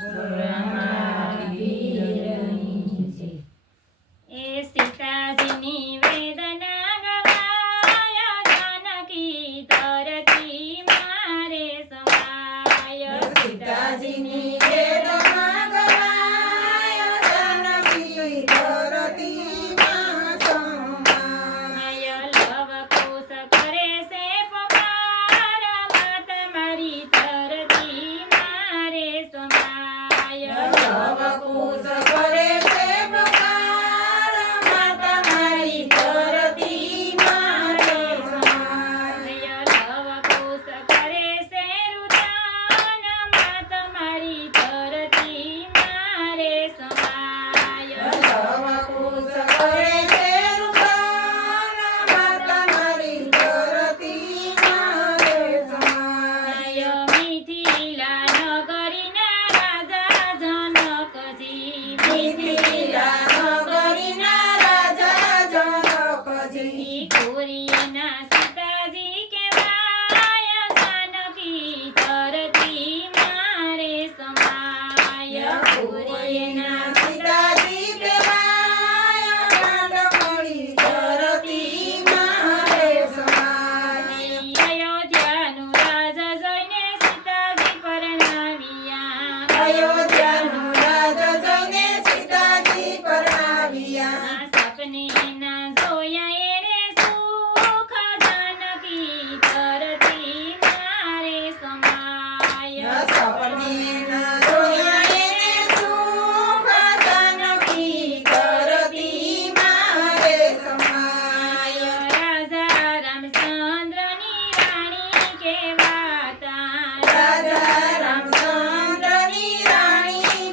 બોલો રામાવીરની જય. એ સીતાજીની વેદના ગવાય, જાનકી તરતી મારે સમાય. સીતાજીની વેદના ગવાય, જાનકી ધરતી માં સમાય. લવ કુશ કરે છે પકાર, માત મારી તરતી મારે સમાય. લવ કુશ કરે છે પુકાર, માતા મારી ધરતી મારે સમાય. લવ કુશ કરે છે રુદન, માત મારી તરતી મારે સમાય. લવ કુશ કરે છે રુદન, માતા મારી ધરતી મારે સમાય. મિથિલા નગરીના રાજા જનકજી, મિથિલા નગરીના રાજા જનકજી, કોરિયાના સીતાજી કહેવાય, જાનકી તરતી મારે સમાય. કોરિયાના સીતાજી કહેવાય, નાનકડી ધરતી મારે સમાય. અયોધ્યાનું રાજ જોઈને સીતાજી પરણાવ્યા, અયોધ્યાનો રાજ જોઈને સીતાજી પરણાવ્યા. સપને ના જોયા એણે સુખ, જાનકી તરતી મારે સમાય. સપને ના જોયા એને સુખ, જાનકી ધરતી મારે સમાય. રાજા રામચંદ્રની રાણી કહેવાતા, રાજા રામચંદ્રની રાણી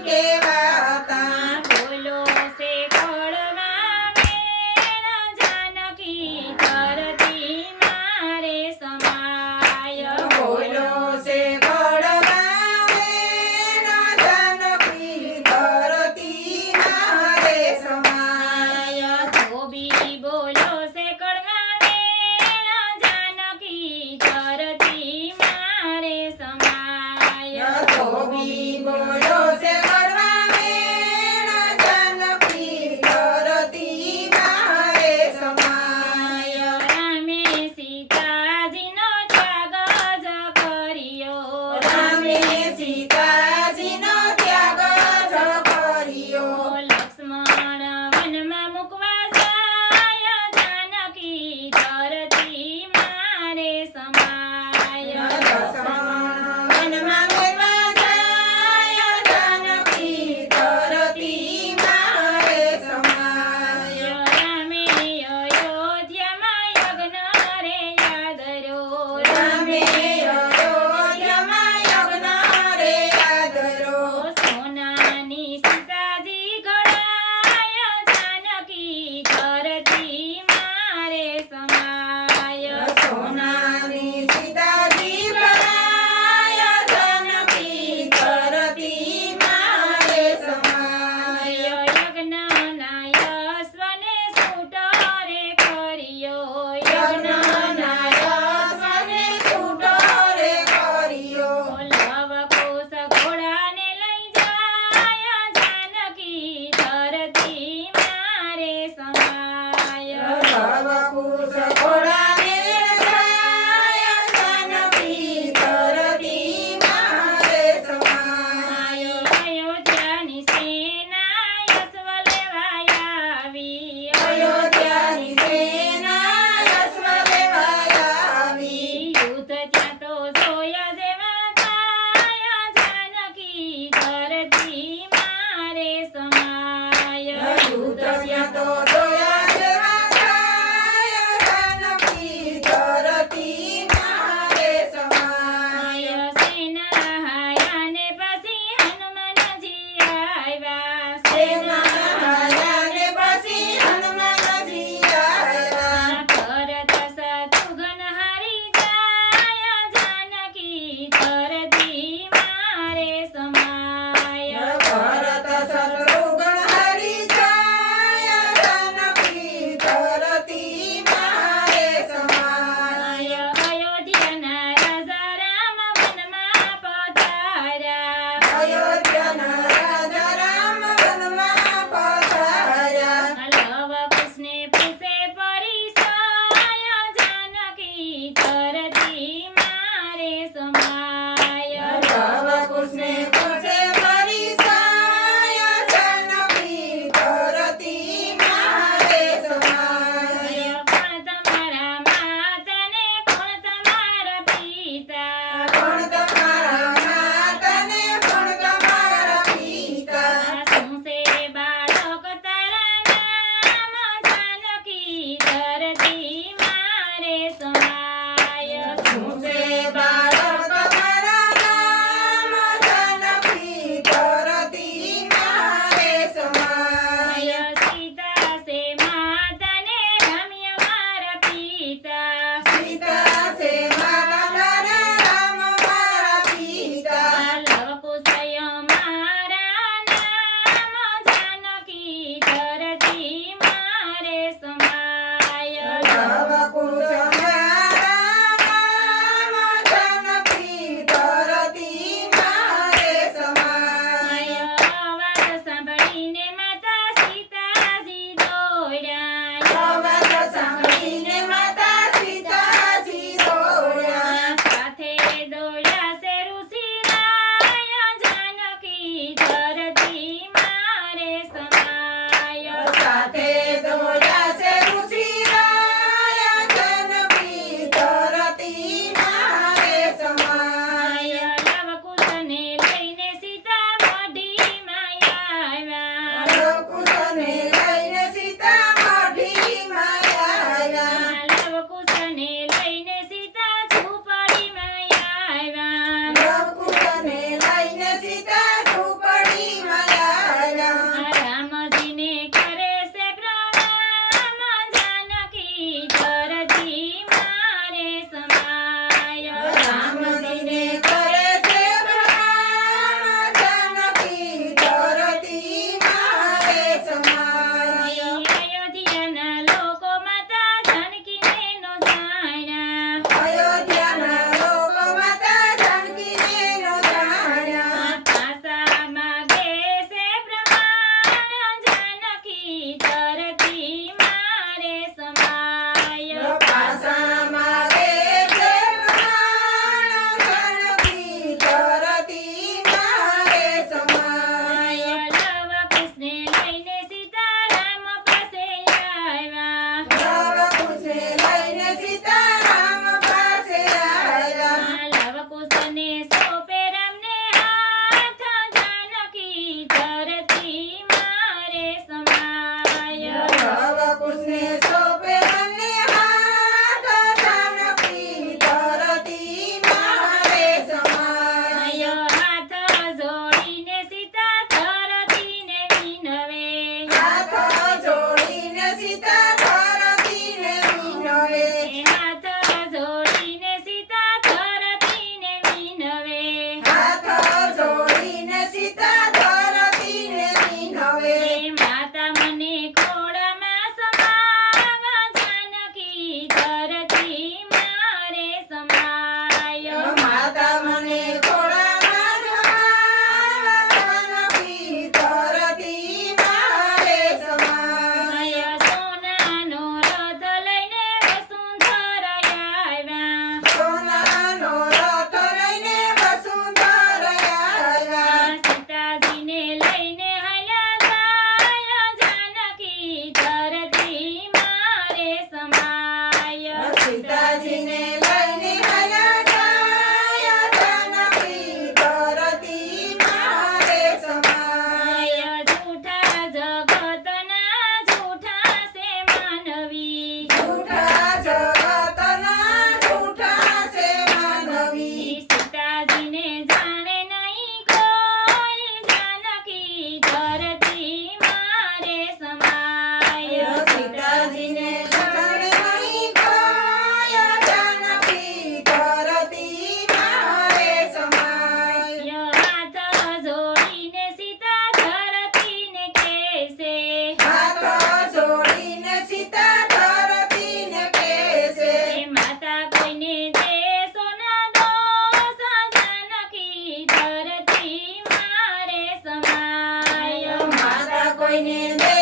કોઈને દે